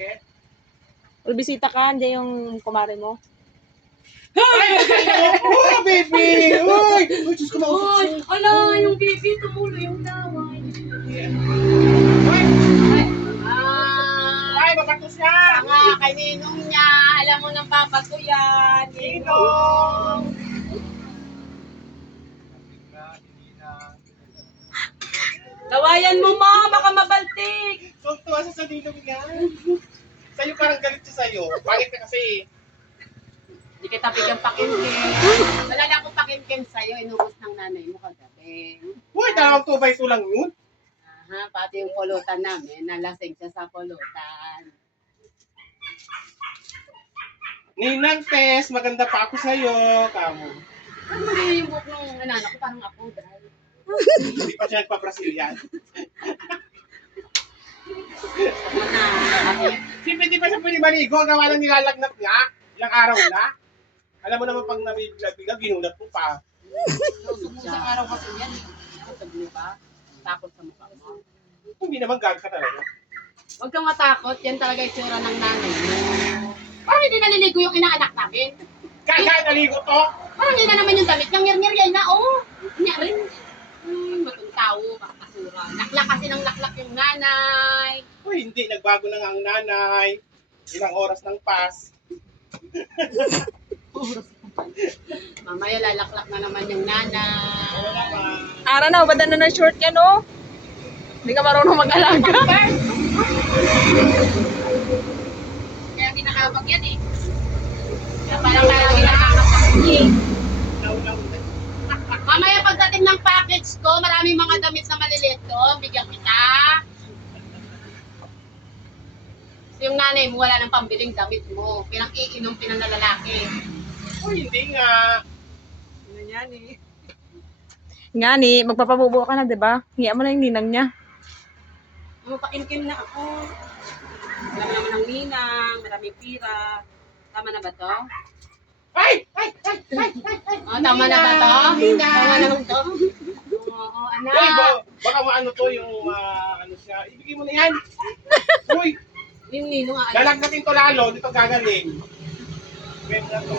Bakit? Bisita ka, hindi yung kumare mo. Oh, baby! Uy! Uy, Diyos ko, mausap siya. Ala, yung baby, tumulo yung laway. Uy! Ah, Ay, mabato siya! nga, kay Ninong niya. Alam mo ng papa ko yan. Ninong! Lawayan mo, ma. Baka mabaltik. So, tuwa siya sa Ninong niya. Sa'yo parang galit siya sa'yo. Pangit ka kasi. Hindi kita bigyan pakinkin. Wala na akong pakinkin sa'yo. Inubos ng nanay mo kagabi. Uy, dalawang 2x2 lang yun. Aha, pati yung pulutan namin. Nalasing siya sa pulutan. Ninang Tess, maganda pa ako sa'yo. Kamo. Ano ba yung buhok ng anak ko? Parang ako, dahil. Hindi pa siya nagpa-Brazilian. Siyempre, di pa siya pwede maligo. Gawa lang nilalagnat nga. Ilang araw na. Alam mo naman pag nabigla, ginulat mo pa. Isang araw kasi yan. Takot mo ba? Takot sa mukha mo. Hindi naman gag ka talaga. Huwag kang matakot. Yan talaga yung tsura ng nanay mo. Parang hindi naliligo yung inaanak namin. Kaya naligo to. Parang yun na naman yung damit. Yung ngir-ngir na, oh. Niya rin. Matong tao, makakasura. Laklak kasi ng laklak yung nanay. Uy, hindi. Nagbago na nga ang nanay. Ilang oras ng pass. Mamaya lalaklak na naman yung nanay. Wala pa. Ara na, ubad na ng short yan, oh. Hindi ka marunong mag-alaga. Kaya ginakabag yan eh. Kaya parang kaya ginakabag eh. Mamaya pagdating ng package ko, maraming mga damit na maliliit doon. Bigyan kita. So, yung nanay mo, wala nang pambiling damit mo. Pinang-iinom, pinanalalaki. Uy, hindi nga. Nga ni, magpapabubo ka na, di ba? Hiya mo na yung ninang niya. Mapakinkin na ako. Alam naman ng ninang, maraming pira. Tama na ba to? Ay! Ay! Ay! Ay! Ay! Oh, tama na ba to? Ninang! Tama na ba to? Oo, anak. Uy, baka maano to yung ano siya. Ibigay mo na yan. Uy, Yung ninong anak. lalagnatin to lalo. Dito gagaling. Pwede na to.